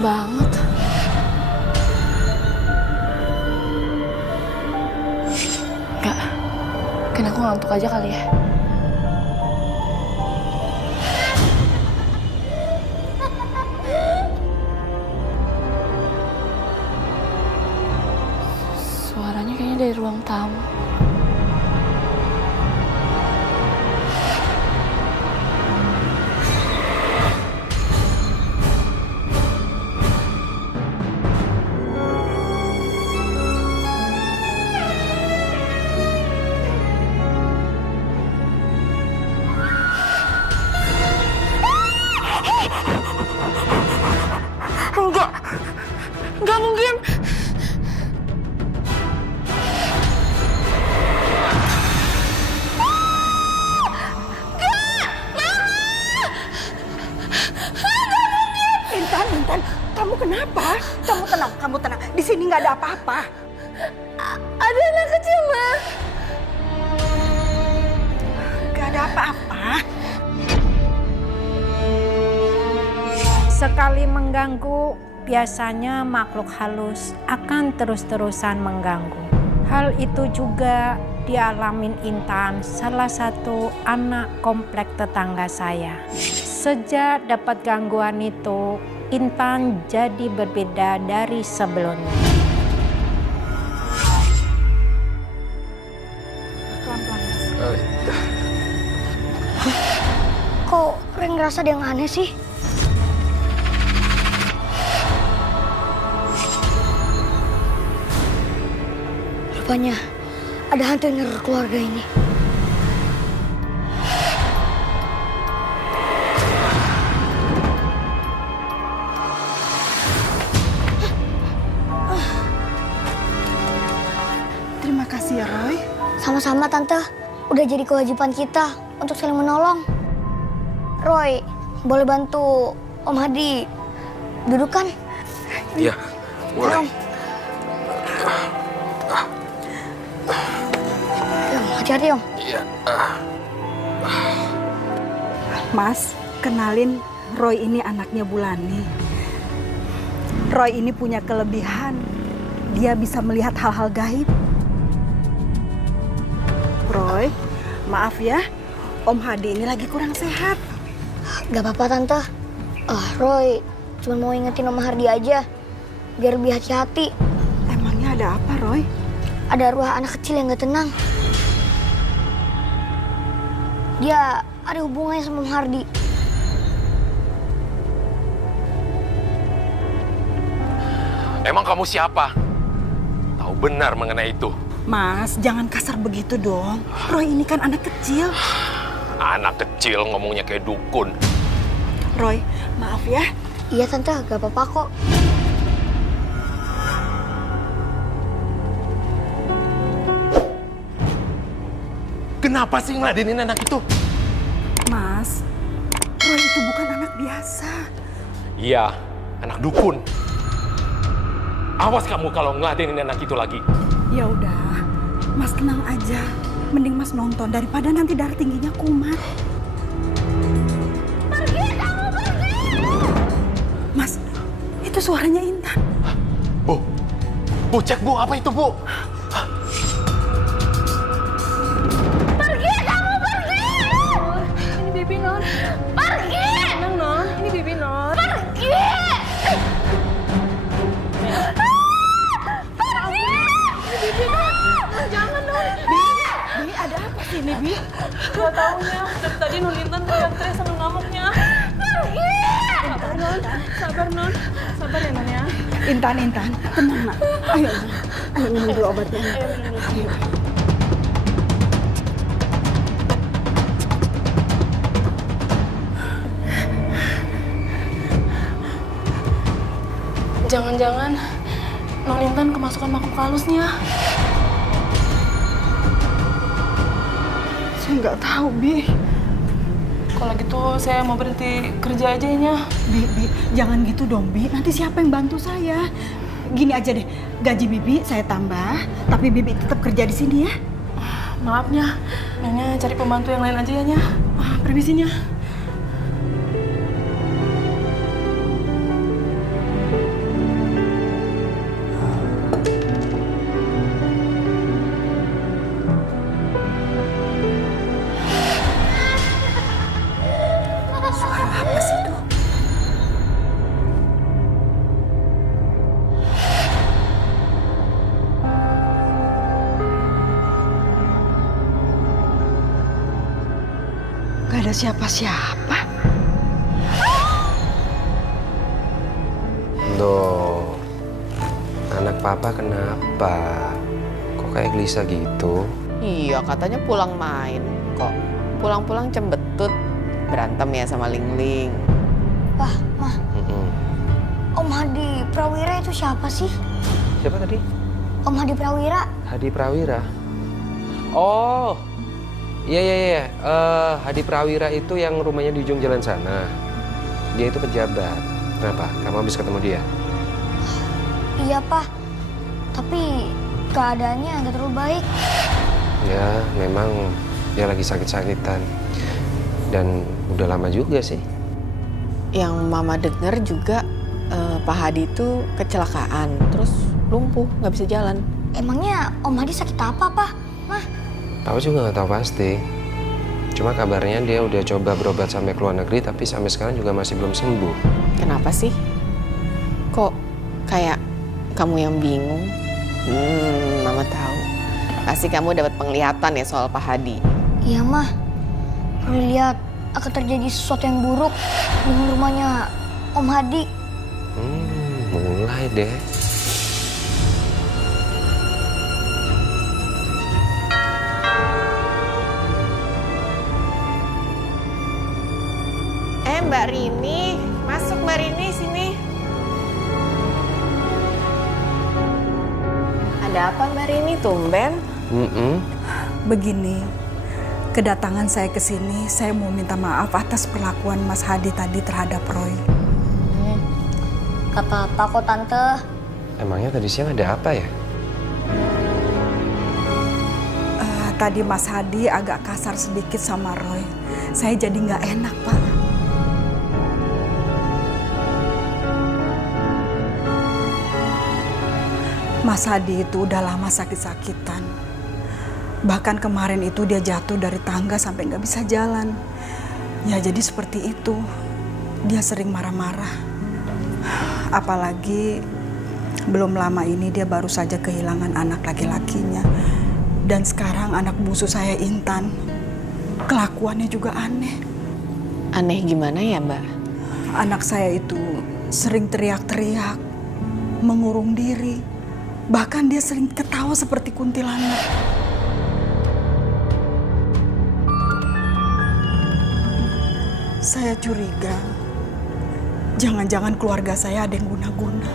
banget. Enggak, kan aku ngantuk aja kali ya. Suaranya kayaknya dari ruang tamu. Enggak mungkin. Intan, kamu kenapa? Kamu tenang. Di sini nggak ada apa-apa. Ada anak kecil, Ma. Nggak ada apa-apa. Sekali mengganggu, biasanya makhluk halus akan terus-terusan mengganggu. Hal itu juga dialamin Intan, salah satu anak komplek tetangga saya. Sejak dapat gangguan itu, Intan jadi berbeda dari sebelumnya. Pelan-pelan, Mas. Kok Ring ngerasa dia yang aneh sih? Rupanya ada hantu yang nyerang keluarga ini. Terima kasih ya, Roy. Sama-sama, Tante. Udah jadi kewajiban kita untuk saling menolong. Roy, boleh bantu Om Hadi duduk kan? Iya, boleh. Om. Om, hati-hati, Om. Iya. Mas, kenalin Roy ini anaknya Bulani. Roy ini punya kelebihan. Dia bisa melihat hal-hal gaib. Roy, maaf ya. Om Hadi ini lagi kurang sehat. Gak apa-apa, Tante. Roy cuma mau ingetin Om Hardi aja. Biar lebih hati-hati. Emangnya ada apa, Roy? Ada arwah anak kecil yang gak tenang. Dia ada hubungannya sama Om Hardi. Emang kamu siapa? Tahu benar mengenai itu. Mas, jangan kasar begitu dong. Roy ini kan anak kecil. Anak kecil ngomongnya kayak dukun. Roy, maaf ya. Iya, Tante, gak apa-apa kok. Kenapa sih ngeladenin anak itu? Mas, Roy itu bukan anak biasa. Iya, anak dukun. Awas kamu kalau ngeladenin anak itu lagi. Ya udah, Mas tenang aja. Mending Mas nonton daripada nanti darah tingginya kumat. Pergi, kamu pergi! Mas, itu suaranya Intan. Bu, cek Bu, apa itu Bu? Pergi, kamu pergi! Ini Bibi, Non. Pergi! Tenang, Non. Ini Bibi, Non. Pergi! Jangan, Non. Bi, ada apa sih ini, Bi? Gak taunya. Dari tadi Non Intan teriak-teriak sambil ngamuknya. Pergi! Sabar, Non. Sabar, Non. Sabar ya, Non ya. Intan, tenang nak. Ayo minum dulu obatnya. Ayo. Jangan-jangan Non Intan kemasukan makhluk halusnya. Saya nggak tahu, Bi. Kalau gitu saya mau berhenti kerja aja ya. Bi, jangan gitu dong, Bi. Nanti siapa yang bantu saya? Gini aja deh, gaji Bibi saya tambah, tapi Bibi tetap kerja di sini ya. Maafnya, Nyonya cari pembantu yang lain aja ya, Nya. Permisinya. ada siapa-siapa. Loh, anak papa kenapa? Kok kayak gelisah gitu? Iya, katanya pulang main. Kok pulang-pulang cembetut, berantem ya sama Ling-Ling. Wah, Mah, Om Hadi Prawira itu siapa sih? Siapa tadi? Om Hadi Prawira. Hadi Prawira. Oh, iya. Hadi Prawira itu yang rumahnya di ujung jalan sana. Dia itu pejabat. Kenapa? Kamu habis ketemu dia? Iya, Pak. Tapi keadaannya nggak terlalu baik. Ya, memang dia lagi sakit-sakitan. Dan udah lama juga sih. Yang Mama denger juga Pak Hadi itu kecelakaan, terus lumpuh, nggak bisa jalan. Emangnya Om Hadi sakit apa, Pak? Mah, Papa juga nggak tahu pasti. Cuma kabarnya dia udah coba berobat sampai ke luar negeri, tapi sampai sekarang juga masih belum sembuh. Kenapa sih? Kok kayak kamu yang bingung? Mama tahu. Pasti kamu dapat penglihatan ya soal Pak Hadi. iya, Mah. Perlu lihat akan terjadi sesuatu yang buruk dengan rumahnya Om Hadi. Mulai deh. Mbak Rini, masuk Mbak Rini sini. Ada apa Mbak Rini, tumben? Begini, kedatangan saya ke sini, saya mau minta maaf atas perlakuan Mas Hadi tadi terhadap Roy. Gak apa-apa kok, Tante. Emangnya tadi siang ada apa ya? Tadi Mas Hadi agak kasar sedikit sama Roy. Saya jadi nggak enak, Pak. Mas Hadi itu udah lama sakit-sakitan. Bahkan kemarin itu dia jatuh dari tangga sampai nggak bisa jalan. Ya jadi seperti itu. Dia sering marah-marah. Apalagi belum lama ini dia baru saja kehilangan anak laki-lakinya. Dan sekarang anak bungsu saya Intan. Kelakuannya juga aneh. Aneh gimana ya Mbak? Anak saya itu sering teriak-teriak, mengurung diri. Bahkan dia sering ketawa seperti kuntilanak. Saya curiga, jangan-jangan keluarga saya ada yang guna-guna.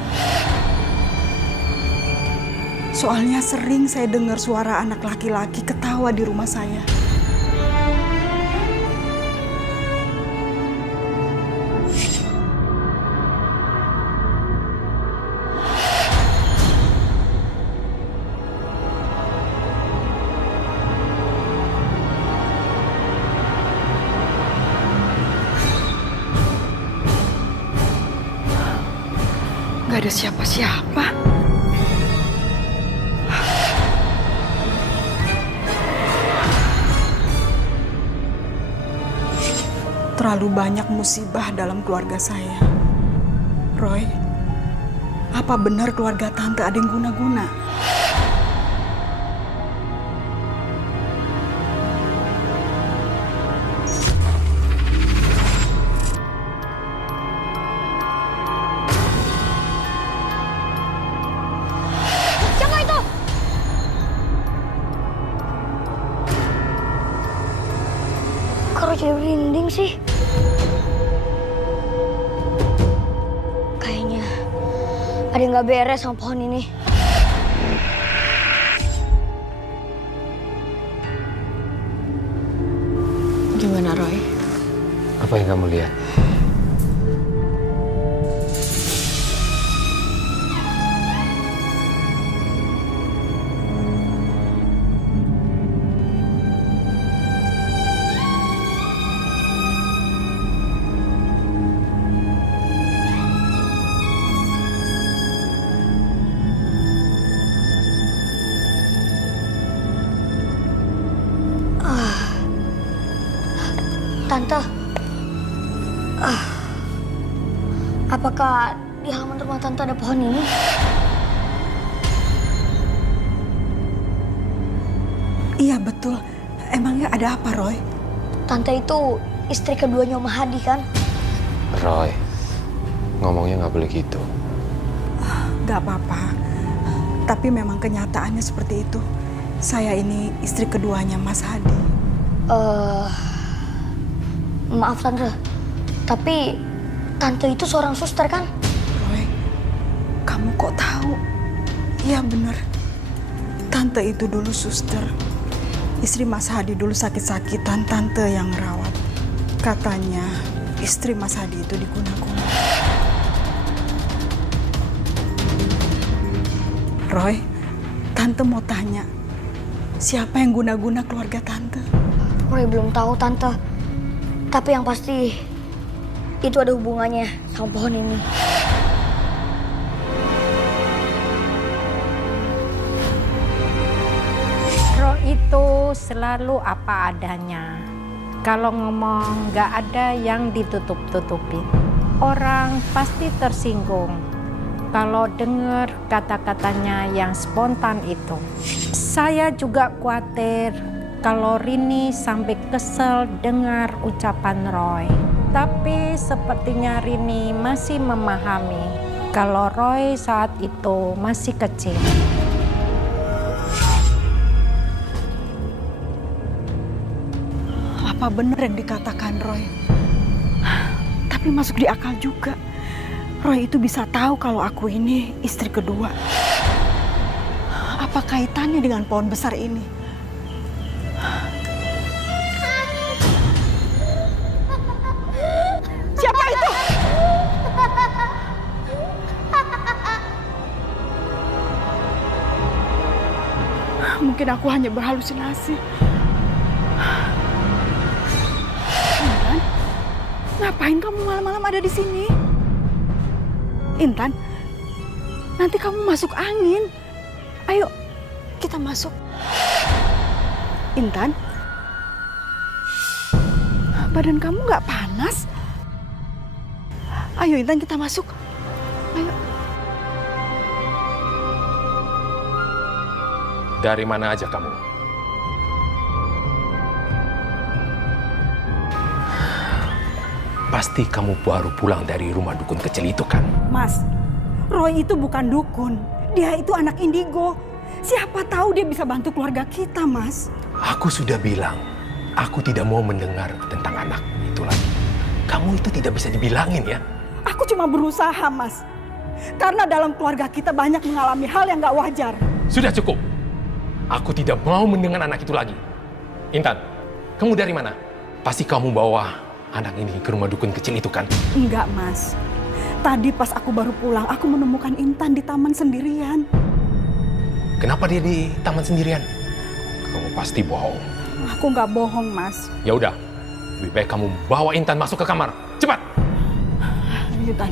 Soalnya sering saya dengar suara anak laki-laki ketawa di rumah saya. Gak ada siapa-siapa. Terlalu banyak musibah dalam keluarga saya. Roy, apa benar keluarga Tante ada yang guna-guna? Siapa itu? Kok jadi merinding sih? Kayaknya ada yang nggak beres sama pohon ini. Gimana Roy? Apa yang kamu lihat? Tante, apakah di halaman rumah Tante ada pohon ini? Iya betul. Emangnya ada apa, Roy? Tante itu istri keduanya Om Hadi kan? Roy, ngomongnya nggak boleh gitu. Gak apa-apa. Tapi memang kenyataannya seperti itu. Saya ini istri keduanya Mas Hadi. Maaf Tante, tapi Tante itu seorang suster kan? Roy, kamu kok tahu? Iya bener. Tante itu dulu suster. Istri Mas Hadi dulu sakit-sakitan, Tante yang ngerawat. Katanya istri Mas Hadi itu diguna-guna. Roy, Tante mau tanya, siapa yang guna-guna keluarga Tante? Roy belum tahu Tante, tapi yang pasti itu ada hubungannya sama pohon ini. Roy itu selalu apa adanya. Kalau ngomong nggak ada yang ditutup-tutupin. Orang pasti tersinggung kalau dengar kata-katanya yang spontan itu. Saya juga khawatir kalau Rini sampai kesel dengar ucapan Roy. Tapi sepertinya Rini masih memahami kalau Roy saat itu masih kecil. Apa benar yang dikatakan Roy? Tapi masuk di akal juga. Roy itu bisa tahu kalau aku ini istri kedua. Apa kaitannya dengan pohon besar ini? Siapa itu? Mungkin aku hanya berhalusinasi. Intan, ngapain kamu malam-malam ada di sini? Intan, nanti kamu masuk angin. Ayo, kita masuk. Intan, badan kamu nggak panas? Ayo Intan, kita masuk. Ayo. Dari mana aja kamu? Pasti kamu baru pulang dari rumah dukun kecil itu kan? Mas, Roy itu bukan dukun. Dia itu anak indigo. Siapa tahu dia bisa bantu keluarga kita, Mas. Aku sudah bilang, aku tidak mau mendengar tentang anak itu lagi. Kamu itu tidak bisa dibilangin ya? Aku cuma berusaha, Mas. Karena dalam keluarga kita banyak mengalami hal yang gak wajar. Sudah cukup. Aku tidak mau mendengar anak itu lagi. Intan, kamu dari mana? Pasti kamu bawa anak ini ke rumah dukun kecil itu kan? Enggak, Mas. Tadi pas aku baru pulang, aku menemukan Intan di taman sendirian. Kenapa dia di taman sendirian? Kamu pasti bohong. Aku nggak bohong, Mas. Ya udah, lebih baik kamu bawa Intan masuk ke kamar. Cepat! Intan.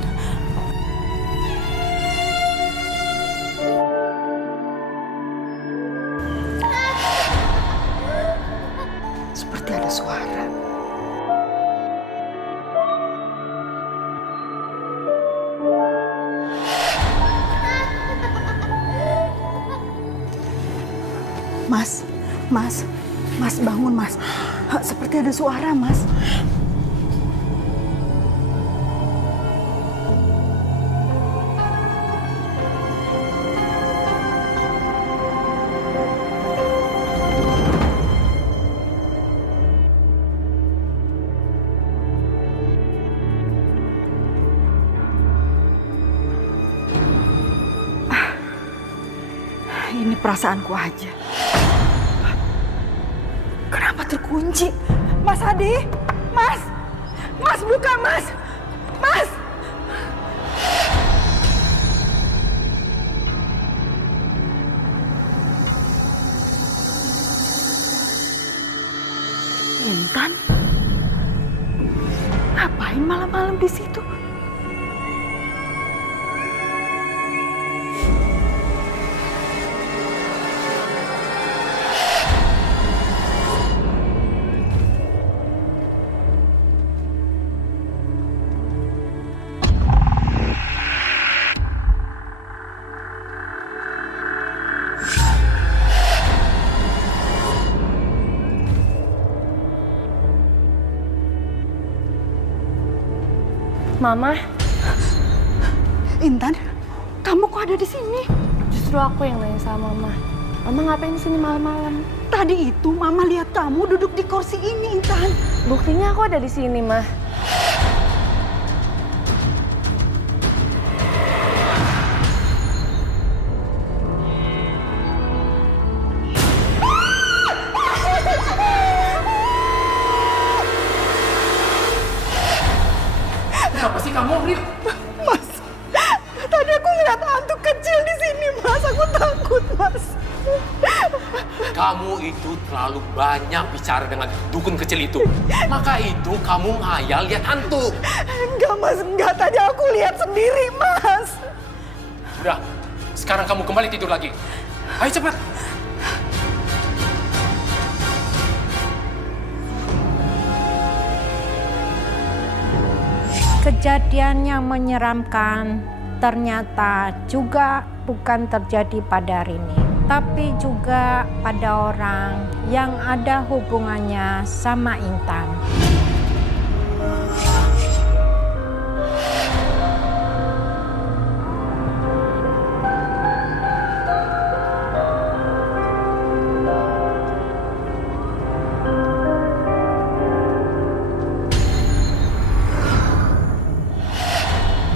Seperti ada suara. Mas bangun, Mas. Seperti ada suara, Mas. Ini perasaanku aja. Kenapa terkunci? Mas Hadi? Mas! Mas, buka, Mas! Mas! Intan? Ngapain malam-malam di situ? Mama, Intan, kamu kok ada di sini? justru aku yang nanya sama Mama. Mama ngapain di sini malam-malam? Tadi itu Mama lihat kamu duduk di kursi ini, Intan. Buktinya aku ada di sini, Mah. Kenapa sih kamu, Ril? Mas, tadi aku ngeliat hantu kecil di sini, Mas. Aku takut, Mas. Kamu itu terlalu banyak bicara dengan dukun kecil itu. Maka itu kamu ngayal lihat hantu. Enggak, Mas. Enggak. Tadi aku lihat sendiri, Mas. Sudah, sekarang kamu kembali tidur lagi. Ayo cepat. Kejadian yang menyeramkan ternyata juga bukan terjadi pada Rini, tapi juga pada orang yang ada hubungannya sama Intan.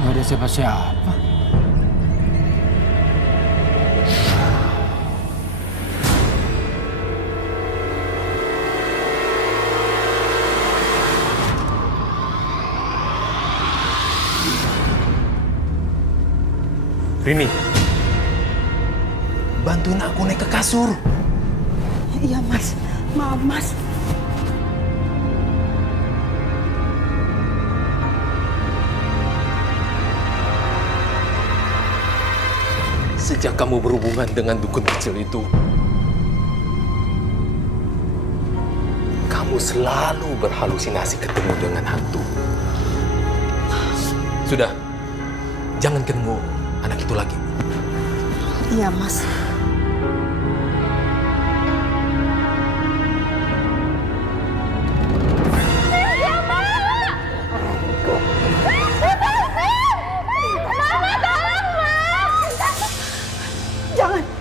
Gak ada siapa-siapa. Rini, bantuin aku naik ke kasur. Iya, Mas. Maaf, Mas. Sejak kamu berhubungan dengan dukun kecil itu, kamu selalu berhalusinasi ketemu dengan hantu. Sudah, jangan ketemu anak itu lagi. Iya, Mas.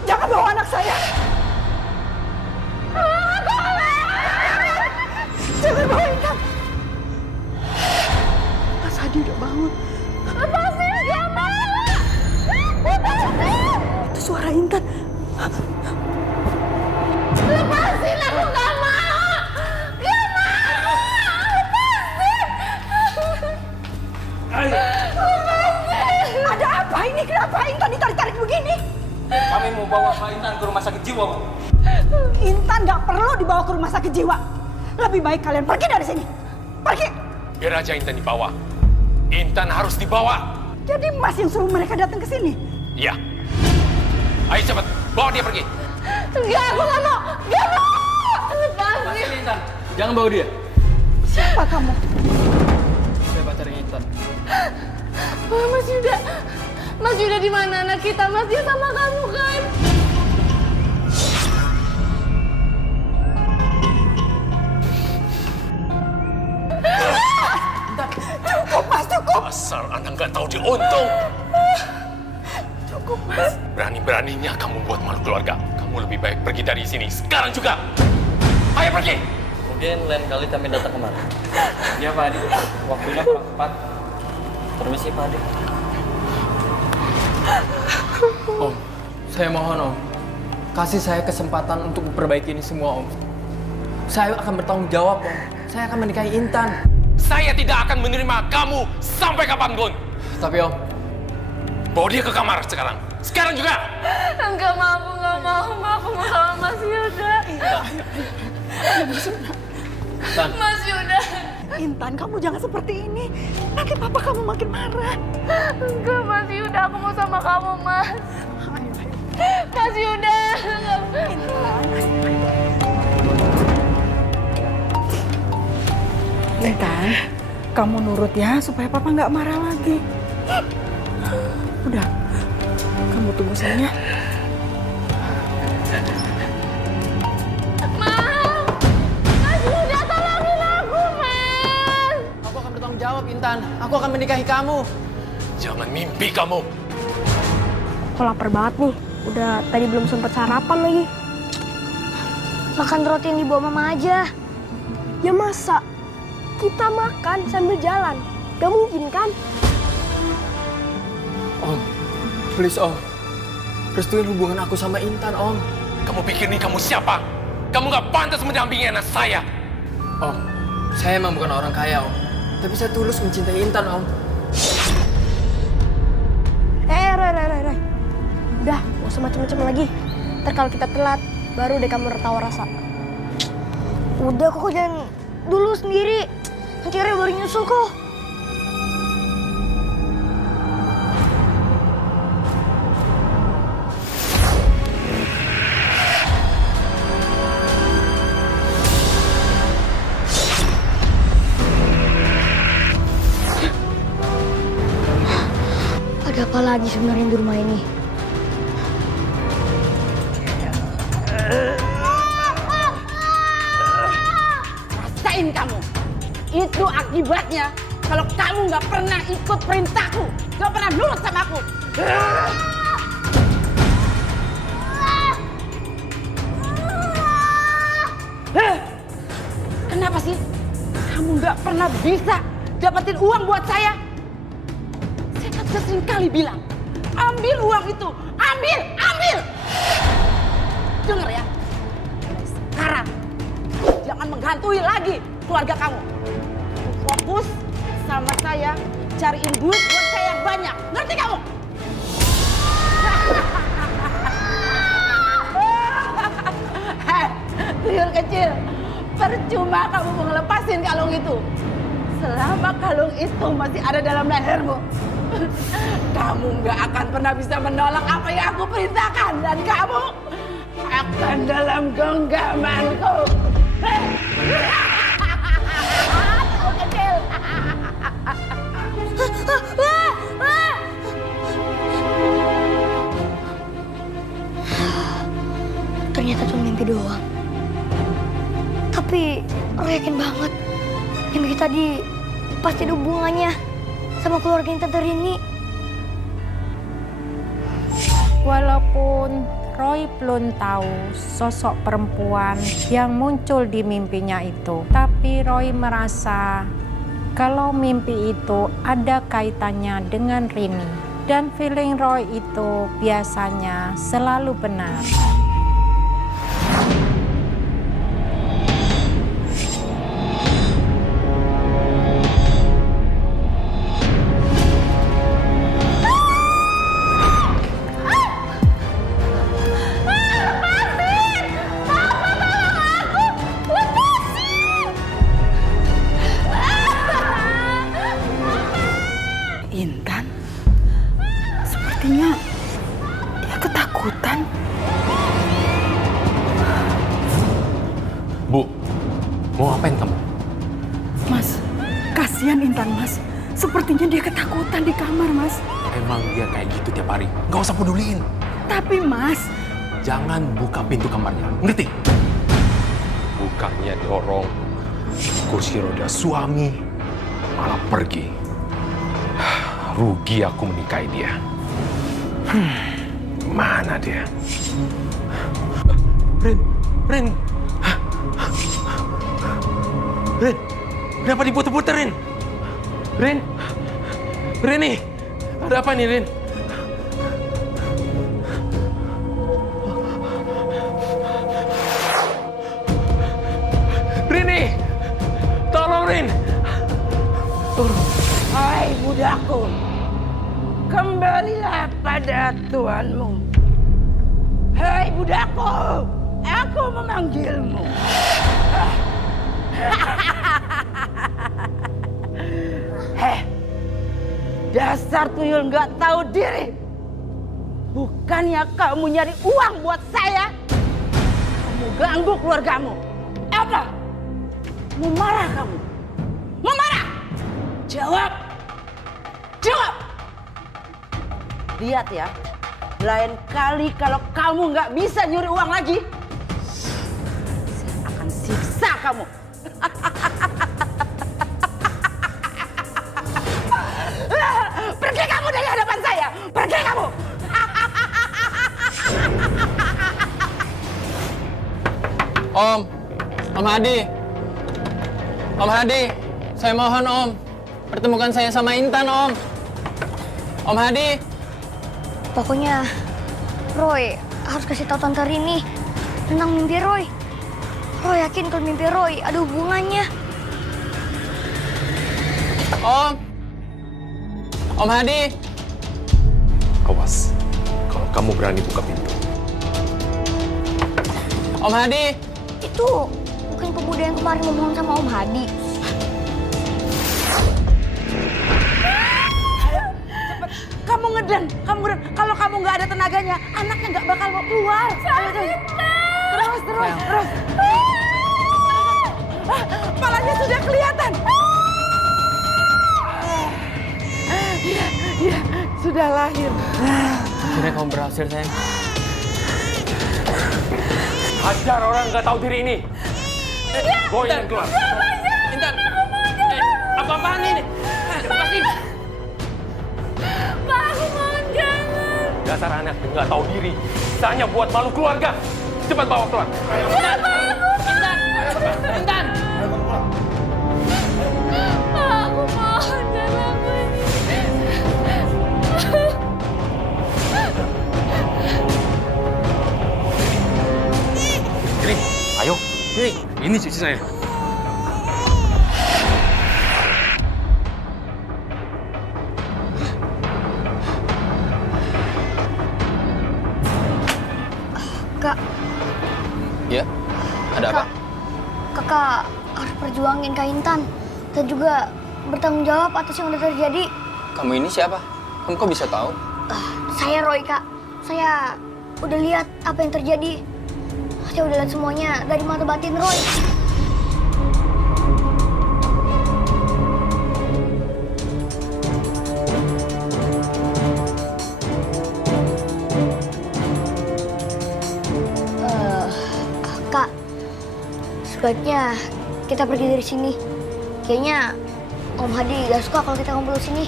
Jangan bawa anak saya. Jangan bawa Intan. Mas Hadi udah bangun. Lepasin, dia marah! Lepasin! Itu suara Intan. Lepasin, aku gak mau! Gak mau! Lepasin! Ada apa ini? Kenapa Intan ditarik-tarik begini? Kami mau bawa Kak Intan ke rumah sakit jiwa, Bu. Intan nggak perlu dibawa ke rumah sakit jiwa. Lebih baik kalian pergi dari sini. Pergi. Biar aja Intan dibawa. Intan harus dibawa. Jadi Mas yang suruh mereka datang ke sini. Iya. Ayo cepat, bawa dia pergi. Enggak, aku gak mau! Gak mau! Lepasin! Intan, jangan bawa dia. Siapa kamu? Saya pacarnya Intan. Mas Yuda di mana anak kita? Mas, dia sama kamu kan? Cukup, Mas, cukup. Asal anak nggak tahu diuntung. Cukup, Mas. Berani-beraninya kamu buat malu keluarga. Kamu lebih baik pergi dari sini sekarang juga. Ayo pergi. Mungkin lain kali kami datang kemari. Ya, Pak Adi. Waktunya kurang tepat. Permisi, Pak Adi. Om, saya mohon, Om. Kasih saya kesempatan untuk memperbaiki ini semua, Om. Saya akan bertanggung jawab, Om. Saya akan menikahi Intan. Saya tidak akan menerima kamu sampai kapanpun. Tapi, Om, Bawa dia ke kamar sekarang. Sekarang juga. Enggak, Ma, aku nggak mau. Ma, aku mau sama Mas Yuda. Mas Yuda. Intan, kamu jangan seperti ini. Nanti papa kamu makin marah. Enggak, Mas Yuda. Aku mau sama kamu, Mas. Mas Yuda. Intan, kamu nurut ya supaya papa nggak marah lagi. Udah, kamu tunggu sini ya. Mas Yuda, tolongin aku, Mas. aku akan bertanggung jawab, Intan. Aku akan menikahi kamu. Jangan mimpi kamu. Aku lapar banget nih. Udah tadi belum sempat sarapan lagi. Makan roti yang dibawa mama aja. Ya masa? Kita makan sambil jalan. Gak mungkin kan? Om, please Om. Restuin hubungan aku sama Intan, Om. Kamu pikir nih kamu siapa? Kamu gak pantas mendampingi anak saya. Om, saya emang bukan orang kaya, Om. Tapi saya tulus mencintai Intan, Om. Rai. Udah, gak usah macem-macem lagi. Ntar kalau kita telat, baru deh kamu tahu rasa. Udah kok jangan dulu sendiri. Nanti Ray baru nyusul kok. Ada apa lagi sebenarnya di rumah ini? Rasain kamu. Itu akibatnya kalau kamu nggak pernah ikut perintahku, nggak pernah nurut sama aku. Kenapa sih kamu nggak pernah bisa dapetin uang buat saya? Saya kan sudah sering kali bilang, ambil uang itu, ambil. Dengar ya, mulai sekarang jangan menghantui lagi keluarga kamu. Fokus sama saya, cariin duit buat saya yang banyak. Ngerti kamu? Hei, tuyul kecil. Percuma kamu mau ngelepasin kalung itu. Selama kalung itu masih ada dalam lehermu, kamu nggak akan pernah bisa menolak apa yang aku perintahkan. Dan kamu akan dalam genggamanku. Kecil. Ternyata cuma mimpi doang. Tapi Roy yakin banget mimpi tadi pasti ada hubungannya sama keluarga Tante Rini. Walaupun Roy belum tahu sosok perempuan yang muncul di mimpinya itu, tapi Roy merasa kalau mimpi itu ada kaitannya dengan Rini. Dan feeling Roy itu biasanya selalu benar. Intan, sepertinya dia ketakutan. Bu, mau ngapain kamu? Mas, kasihan Intan, Mas. Sepertinya dia ketakutan di kamar, Mas. Emang dia kayak gitu tiap hari. Gak usah peduliin. Tapi, Mas, Jangan buka pintu kamarnya, ngerti? Bukannya dorong kursi roda suami, malah pergi. Rugi aku menikahi dia. Mana dia? Rin. Rin, kenapa diputer-puter, Rin? Rin nih, ada apa nih, Rin? Rini, tolong, Rin. Hai budaku, kembalilah pada tuanmu. Hai budaku, aku memanggilmu. Dasar tuyul nggak tahu diri. Bukannya kamu nyari uang buat saya, kamu ganggu keluargamu. Apa? Mau marah kamu? Mau marah? Jawab! Lihat ya, lain kali kalau kamu nggak bisa nyuri uang lagi, saya akan siksa kamu. Om Hadi. Om Hadi, saya mohon Om, pertemukan saya sama Intan Om. Om Hadi. Pokoknya Roy harus kasih tahu Tante Rini tentang mimpi Roy. Roy yakin kalau mimpi Roy ada hubungannya. Om Hadi. Awas, kalau kamu berani buka pintu. Om Hadi. Itu bukan pemuda yang kemarin ngomong sama Om Hadi. Cepet, kamu ngeden. Kalau kamu nggak ada tenaganya, anaknya nggak bakal mau keluar. Terus. Kepalanya sudah kelihatan. Iya, sudah lahir. Akhirnya kamu berhasil, sayang. Hajar orang nggak tahu diri ini. Bawa Intan keluar. Intan. Apa-apaan ini? Lepasin. Pak, aku mohon jangan. Dasar anak nggak tahu diri. Hanya buat malu keluarga. Cepat bawa keluar. Intan. Pak, aku mohon jangan pergi. Giri, ayo. Giri, ini cucu saya. Kak, Ya, ada apa? kakak harus perjuangin Kak Intan dan juga bertanggung jawab atas yang udah terjadi. Kamu ini siapa? Kamu kok bisa tahu? Saya Roy, Kak. Saya udah lihat apa yang terjadi. Saya udah lihat semuanya dari mata batin Roy. Kak, sebaiknya kita pergi dari sini. Kayaknya Om Hadi gak suka kalau kita ngumpul sini.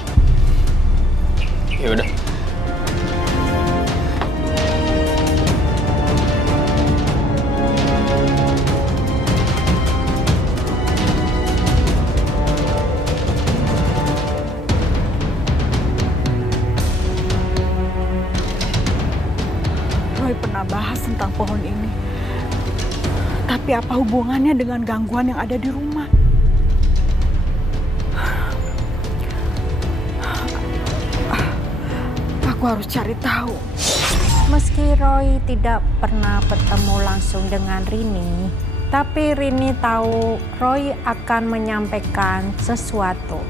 Ya udah. Roy pernah bahas tentang pohon ini. Tapi apa hubungannya dengan gangguan yang ada di rumah? Aku harus cari tahu. Meski Roy tidak pernah bertemu langsung dengan Rini, tapi Rini tahu Roy akan menyampaikan sesuatu.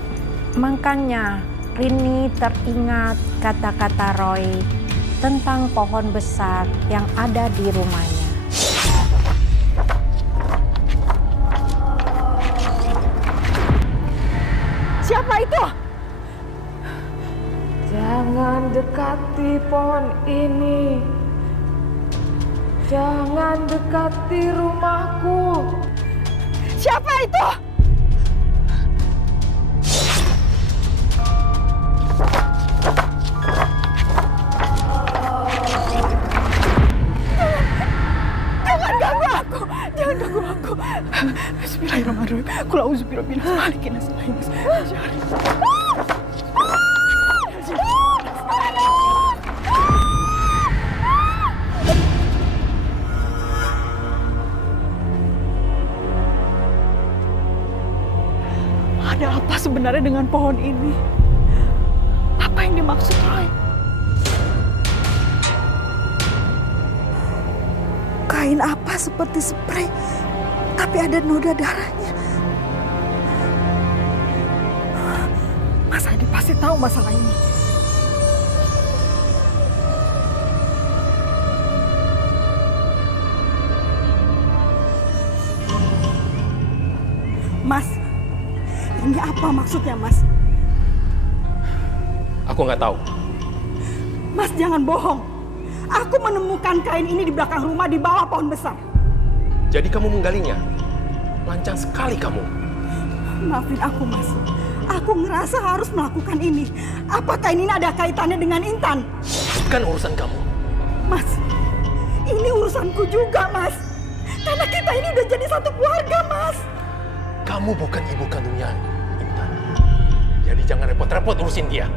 Makanya Rini teringat kata-kata Roy tentang pohon besar yang ada di rumahnya. Siapa itu? Jangan dekati pohon ini. Jangan dekati rumahku. Siapa itu? Jangan ganggu aku. Jangan ganggu aku. Bismillahirrahmanirrahim. Kul a'udzu birabbil falaq min syarri ma khalaq. Ada apa sebenarnya dengan pohon ini? Apa yang dimaksud Roy? Kain apa seperti spray, tapi ada noda darahnya. Mas Hadi pasti tahu masalah ini. Mas, ini apa maksudnya, Mas? Aku nggak tahu. Mas, jangan bohong. Aku menemukan kain ini di belakang rumah di bawah pohon besar. Jadi kamu menggalinya? Lancang sekali kamu. Maafin aku, Mas. Aku ngerasa harus melakukan ini. Apa kain ini ada kaitannya dengan Intan? Bukan urusan kamu. Mas, ini urusanku juga, Mas. Karena kita ini ini udah jadi satu keluarga, Mas. Kamu bukan ibu kandungnya Intan. Jadi jangan repot-repot urusin dia.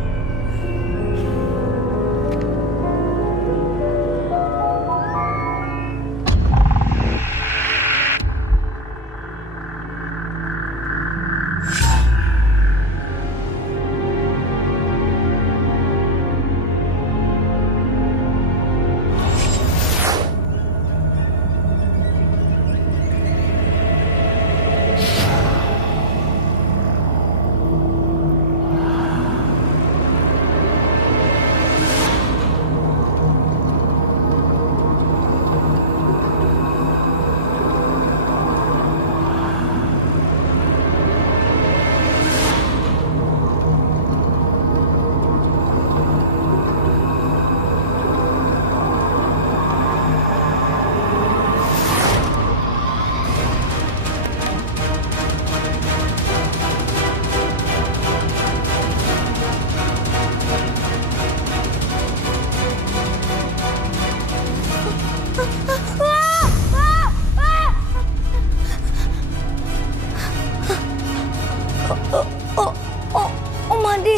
Om Hadi.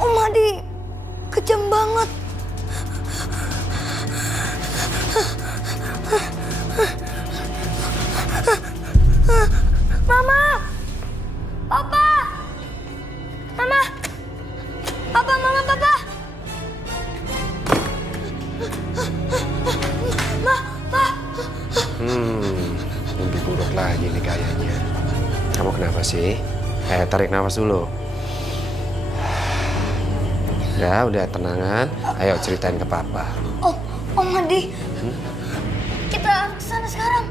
Om Hadi kejam banget. Mama. Papa. Mama. Papa, Mama, Papa. Lebih buruk lagi nih kayaknya. Kamu kenapa sih? Tarik nafas dulu. Udah tenangan. Ayo ceritain ke Papa. Om Hadi. Kita harus kesana sekarang.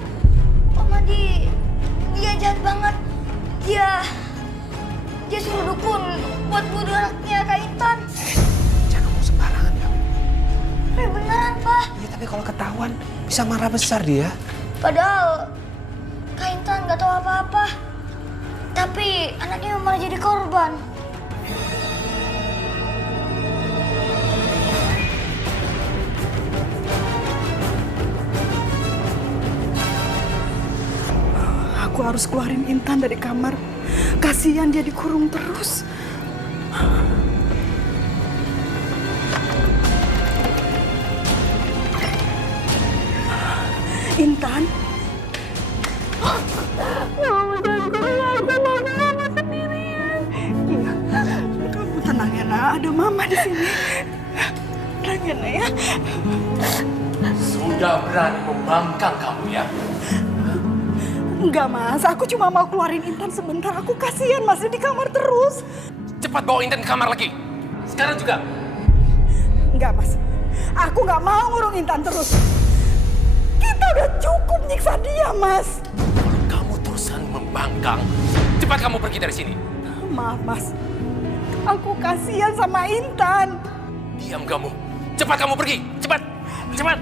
Om Hadi, dia jahat banget. Dia suruh dukun buat bunuh anaknya Kak Intan. Jangan ngomong sembarangan kamu. Beneran, Pak. Ya, tapi kalau ketahuan bisa marah besar dia. Padahal Kak Intan nggak tahu apa-apa. Tapi anaknya malah jadi korban. Aku harus keluarin Intan dari kamar. Kasihan dia dikurung terus. Intan. Kamu tenang ya, Nak. Ada Mama di sini. Tenang ya, Nak, ya. Sudah berani membangkang kamu ya? Enggak, Mas. Aku cuma mau keluarin Intan sebentar. Aku kasihan masih di kamar terus. Cepat bawa Intan ke kamar lagi. Sekarang juga. Enggak, Mas. Aku nggak mau ngurung Intan terus. Kita udah cukup nyiksa dia, Mas. Kamu terusan membangkang. Cepat kamu pergi dari sini. Maaf, Mas. Aku kasihan sama Intan. Diam kamu. Cepat kamu pergi. Cepat. Cepat.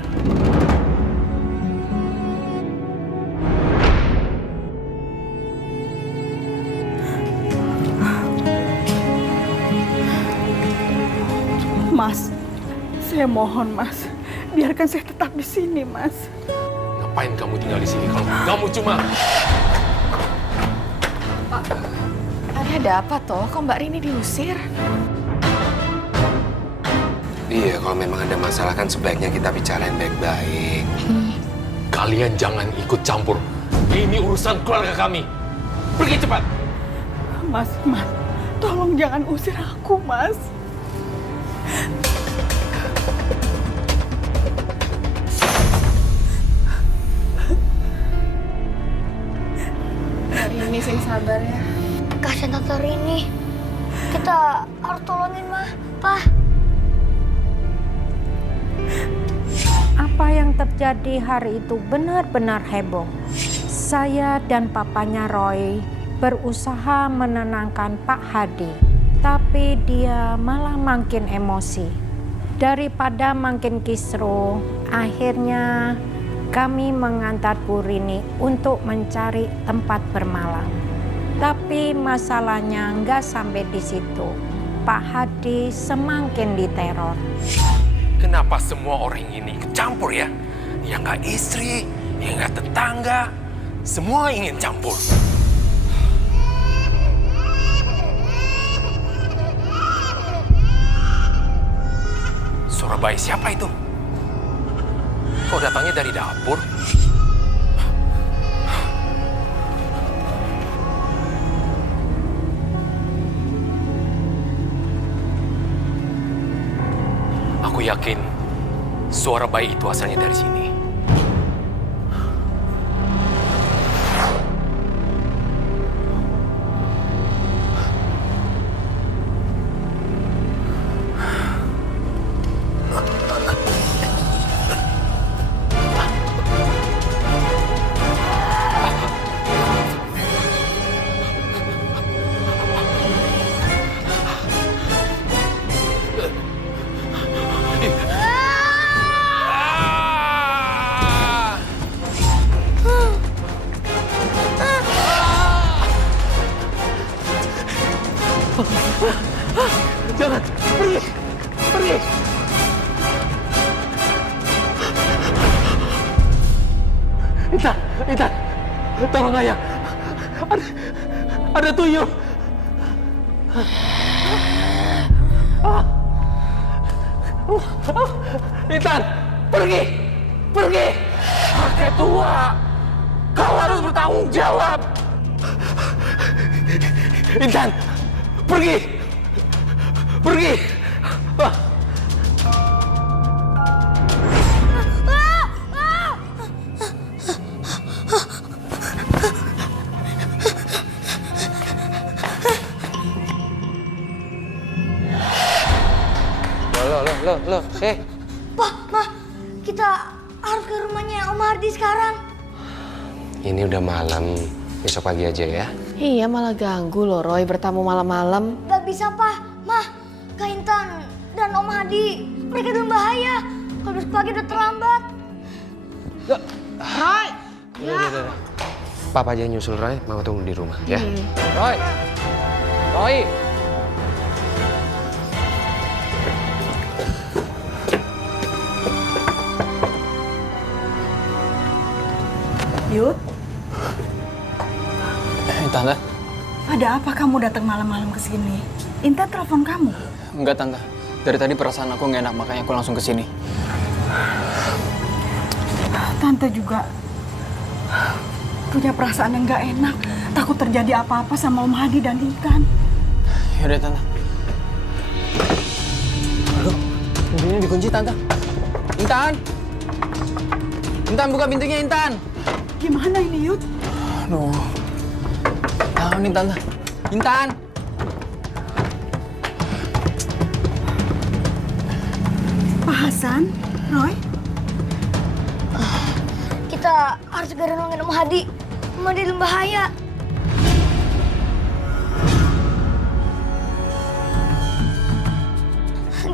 Mas, saya mohon, Mas. Biarkan saya tetap di sini, Mas. Ngapain kamu tinggal di sini kalau kamu cuma... Pak, ada apa toh? Kok Mbak Rini diusir? Iya, kalau memang ada masalah kan sebaiknya kita bicarain baik-baik. Kalian jangan ikut campur. Ini urusan keluarga kami. Pergi cepat. Mas, tolong jangan usir aku, Mas. Rini, sing sabar ya. Kasihan Tante Rini. Kita harus tolongin, Ma. Pa. Apa yang terjadi hari itu benar-benar heboh. Saya dan papanya Roy berusaha menenangkan Pak Hadi, tapi dia malah makin emosi. Daripada makin kisruh, akhirnya kami mengantar Bu Rini untuk mencari tempat bermalam. Tapi masalahnya nggak sampai di situ. Pak Hadi semakin diteror. Kenapa semua orang ini ikut campur ya? Yang nggak istri, hingga tetangga, semua ingin campur. Suara bayi siapa itu? Kok datangnya dari dapur? Aku yakin suara bayi itu asalnya dari sini. Jangan, pergi, pergi. Intan, tolong ayah. Ada tuyul. Intan, pergi, pergi. Kakek tua, kau harus bertanggung jawab. Intan, pergi, pergi. Loh, Pa, Ma, kita harus ke rumahnya Om Hardi sekarang. Ini udah malam, besok pagi aja ya. Iya, malah ganggu loh Roy bertamu malam-malam. Gak bisa, Pa. Ma, Kak Intan dan Om Hardi, mereka dalam bahaya. Kalau besok pagi udah terlambat. Roy! Udah. Papa aja nyusul Roy, Mama tunggu di rumah ya. Roy! Yud, Tante, ada apa kamu datang malam-malam ke sini? Intan telepon kamu. enggak Tante. Dari tadi perasaan aku nggak enak, makanya aku langsung ke sini. Tante juga punya perasaan yang nggak enak. Takut terjadi apa-apa sama Om Hadi dan Intan. Yaudah Tante. Aduh, pintunya dikunci Tante. Intan! Intan, buka pintunya Intan! Gimana ini, Yud? Aduh. Tahu nih Tante. Intan! Pak Hasan, Roy? Kita harus segera nolongin Om Hadi. Om Hadi dalam bahaya.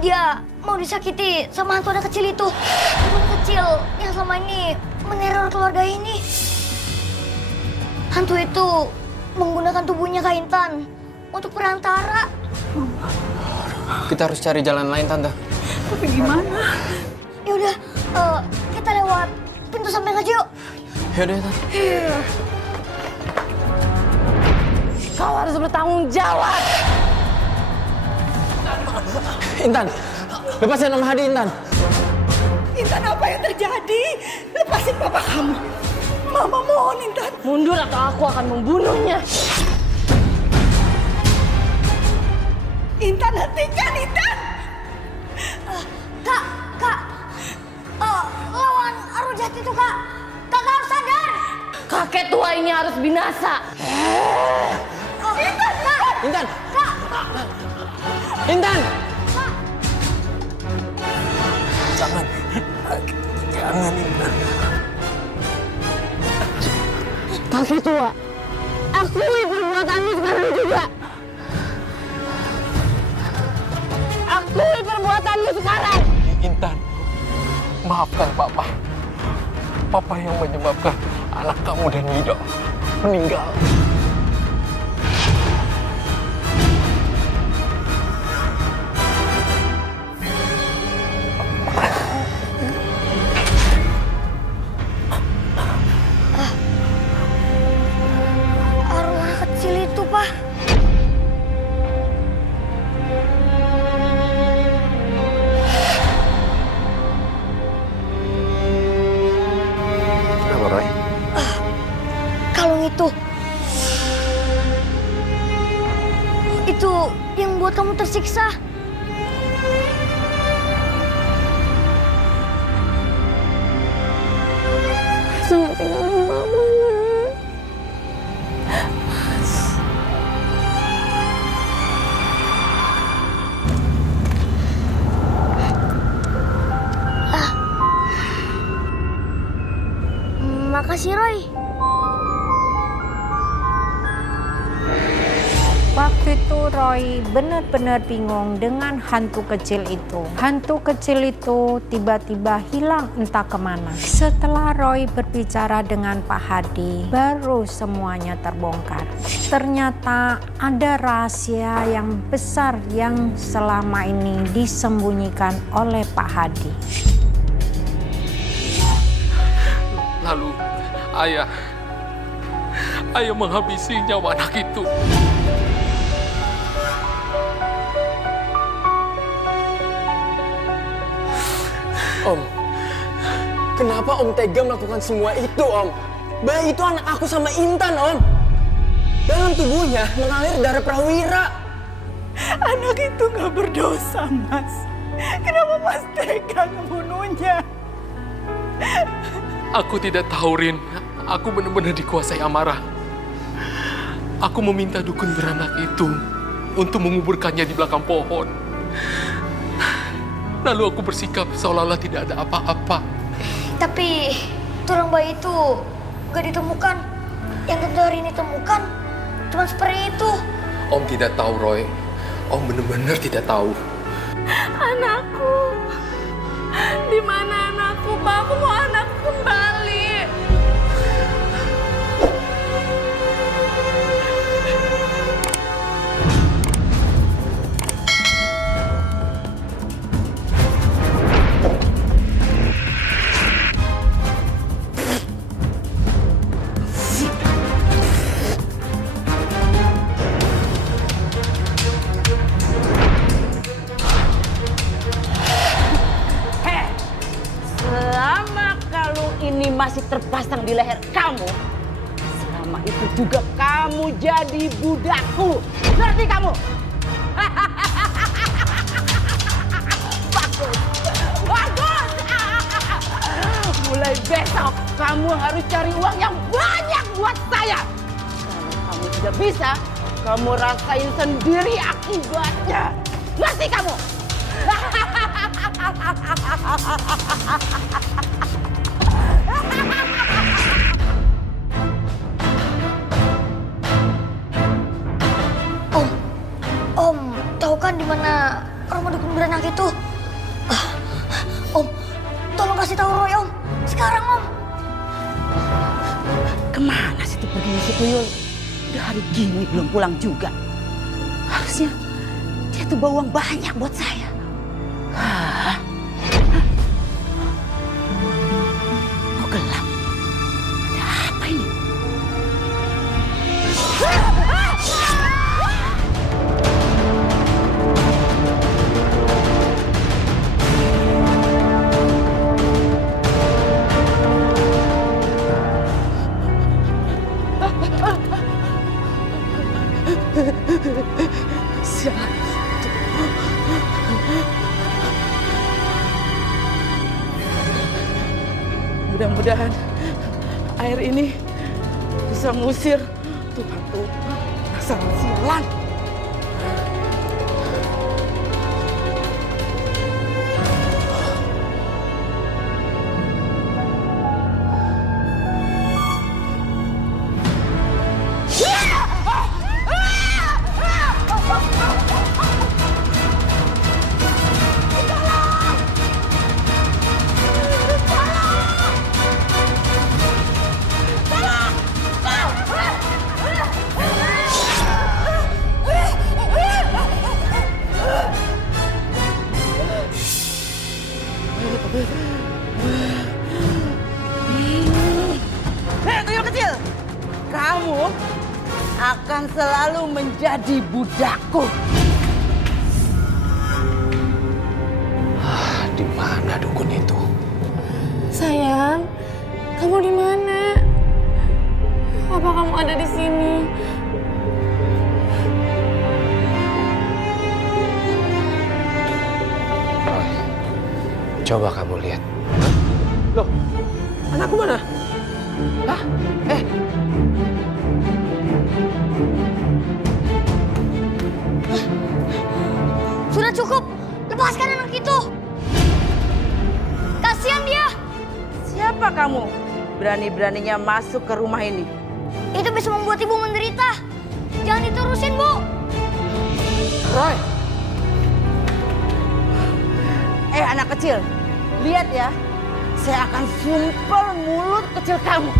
Dia mau disakiti sama hantu anak kecil itu. Hantu kecil yang selama ini meneror keluarga ini. Hantu itu menggunakan tubuhnya Kak Intan untuk perantara. Kita harus cari jalan lain Tante. Tapi gimana? Yaudah, kita lewat pintu samping aja yuk. Yaudah Tante. Kau harus bertanggung jawab. Intan, lepasin Om Hadi Intan. Intan, apa yang terjadi? Lepasin papa kamu. Mama mohon, Intan. Mundur atau aku akan membunuhnya. Intan, hentikan, Intan. Kak, lawan arwah jahat itu, Kak. Kakak harus sadar. Kakek tua ini harus binasa. Intan, Kak. Intan! Kak. Intan! Jangan Intan. Kakek tua, akui perbuatanmu sekarang juga. Akui perbuatanmu sekarang. Intan, maafkan Papa. Papa yang menyebabkan anak kamu dan Wido meninggal. membuat kamu tersiksa. Jangan tinggalin mama, Nak. Makasih, Roy. Waktu itu Roy benar-benar bingung dengan hantu kecil itu. Hantu kecil itu tiba-tiba hilang entah kemana. Setelah Roy berbicara dengan Pak Hadi, baru semuanya terbongkar. Ternyata ada rahasia yang besar yang selama ini disembunyikan oleh Pak Hadi. Lalu ayah menghabisi nyawa anak itu. Om, kenapa Om tega melakukan semua itu, Om? Bayi itu anak aku sama Intan, Om. Dalam tubuhnya mengalir darah Prawira. Anak itu nggak berdosa, Mas. Kenapa Mas tega membunuhnya? Aku tidak tahu, Rin. Aku benar-benar dikuasai amarah. Aku meminta dukun beranak itu untuk menguburkannya di belakang pohon. Lalu aku bersikap seolah-olah tidak ada apa-apa. Tapi tulang bayi itu gak ditemukan. Yang tentu hari ini temukan cuma seperti itu. Om tidak tahu, Roy. Om benar-benar tidak tahu. Anakku. Di mana anakku, Pak? Aku mau anakku kembali. Selama kalung ini masih terpasang di leher kamu, selama itu juga kamu jadi budakku. Ngerti kamu? Bagus, bagus. Mulai besok kamu harus cari uang yang banyak buat saya. Kalau kamu tidak bisa, kamu rasain sendiri akibatnya. Ngerti kamu? Om, tahu kan di mana rumah dukun beranak itu? Om, tolong kasih tahu Roy, Om. Sekarang, Om. Kemana sih tuh perginya si Tuyul? Udah hari gini belum pulang juga. Harusnya dia tuh bawa uang banyak buat saya. Hah? Kok gelap? Ada apa ini? Siapa? Mudah-mudahan air ini bisa mengusir tuh hantu masalah sialan. Tuyul kecil, kamu akan selalu menjadi budakku. Di mana dukun itu? Sayang, kamu di mana? Apa kamu ada di sini? Coba kamu lihat. Loh, anakku mana? Hah? Sudah cukup, lepaskan anak itu. Kasihan dia. Siapa kamu? Berani-beraninya masuk ke rumah ini. Itu bisa membuat ibu menderita. Jangan diterusin, Bu. Roy. Anak kecil, lihat ya. Saya akan sumpel mulut kecil kamu.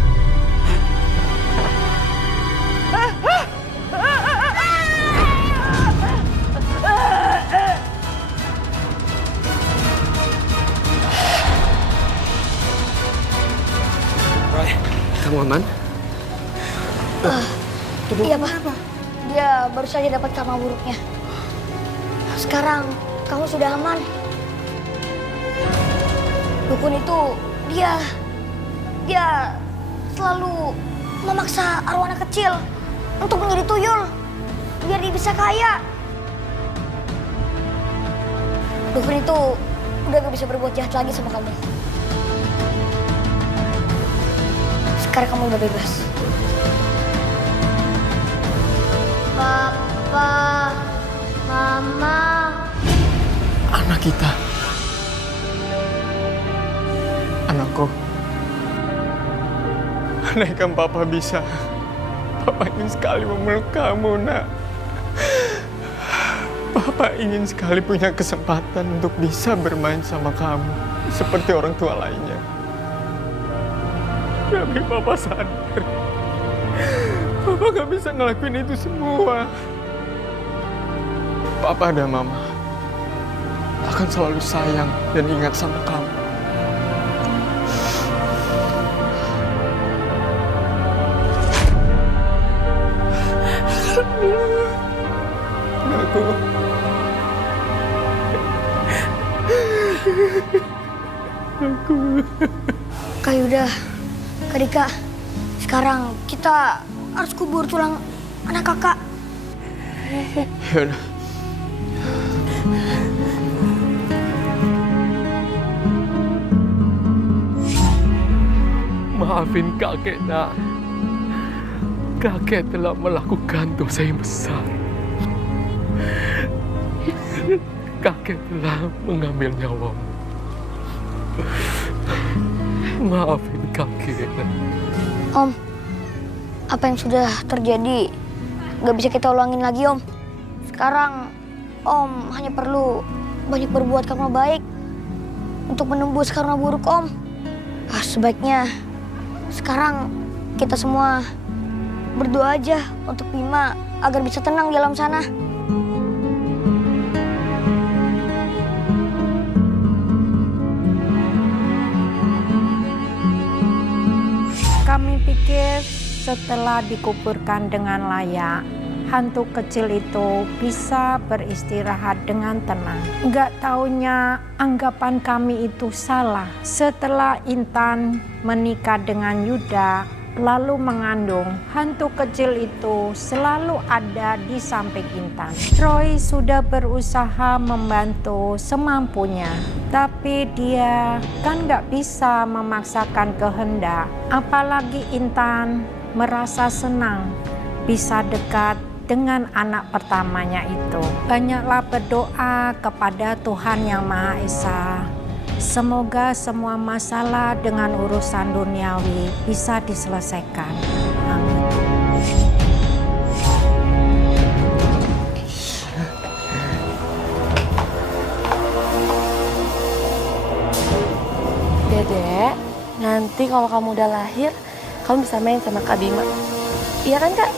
Roy, kamu aman? Iya, Pak. Dia baru saja dapat karma buruknya. Sekarang kamu sudah aman. Dukun itu dia selalu memaksa arwah anak kecil untuk menjadi tuyul biar dia bisa kaya. Dukun itu udah gak bisa berbuat jahat lagi sama kamu. Sekarang kamu udah bebas. Papa, Mama. Anak kita. Anakku. Andaikan Papa bisa. Papa ingin sekali memeluk kamu, Nak. Papa ingin sekali punya kesempatan untuk bisa bermain sama kamu. Seperti orang tua lainnya. Tapi Papa sadar. Papa gak bisa ngelakuin itu semua. Papa dan Mama akan selalu sayang dan ingat sama kamu. Kak Yuda, Kak Dika, sekarang kita harus kubur tulang anak kakak. Yaudah. Maafin kakek, Nak. Kakek telah melakukan dosa yang besar. Kakek telah mengambil nyawamu. Maafin kakek, Nak. Om, apa yang sudah terjadi gak bisa kita ulangin lagi, Om. Sekarang Om hanya perlu banyak berbuat karma baik untuk menembus karma buruk, Om. Sebaiknya sekarang kita semua berdoa aja untuk Bima agar bisa tenang di alam sana. Kami pikir setelah dikuburkan dengan layak, hantu kecil itu bisa beristirahat dengan tenang. Nggak taunya anggapan kami itu salah. Setelah Intan menikah dengan Yuda, lalu mengandung, hantu kecil itu selalu ada di samping Intan. Roy sudah berusaha membantu semampunya, tapi dia kan nggak bisa memaksakan kehendak. Apalagi Intan merasa senang bisa dekat dengan anak pertamanya itu. Banyaklah berdoa kepada Tuhan Yang Maha Esa. Semoga semua masalah dengan urusan duniawi bisa diselesaikan. Amin. Dedek, nanti kalau kamu udah lahir, kamu bisa main sama Kak Bima. Iya kan, Kak?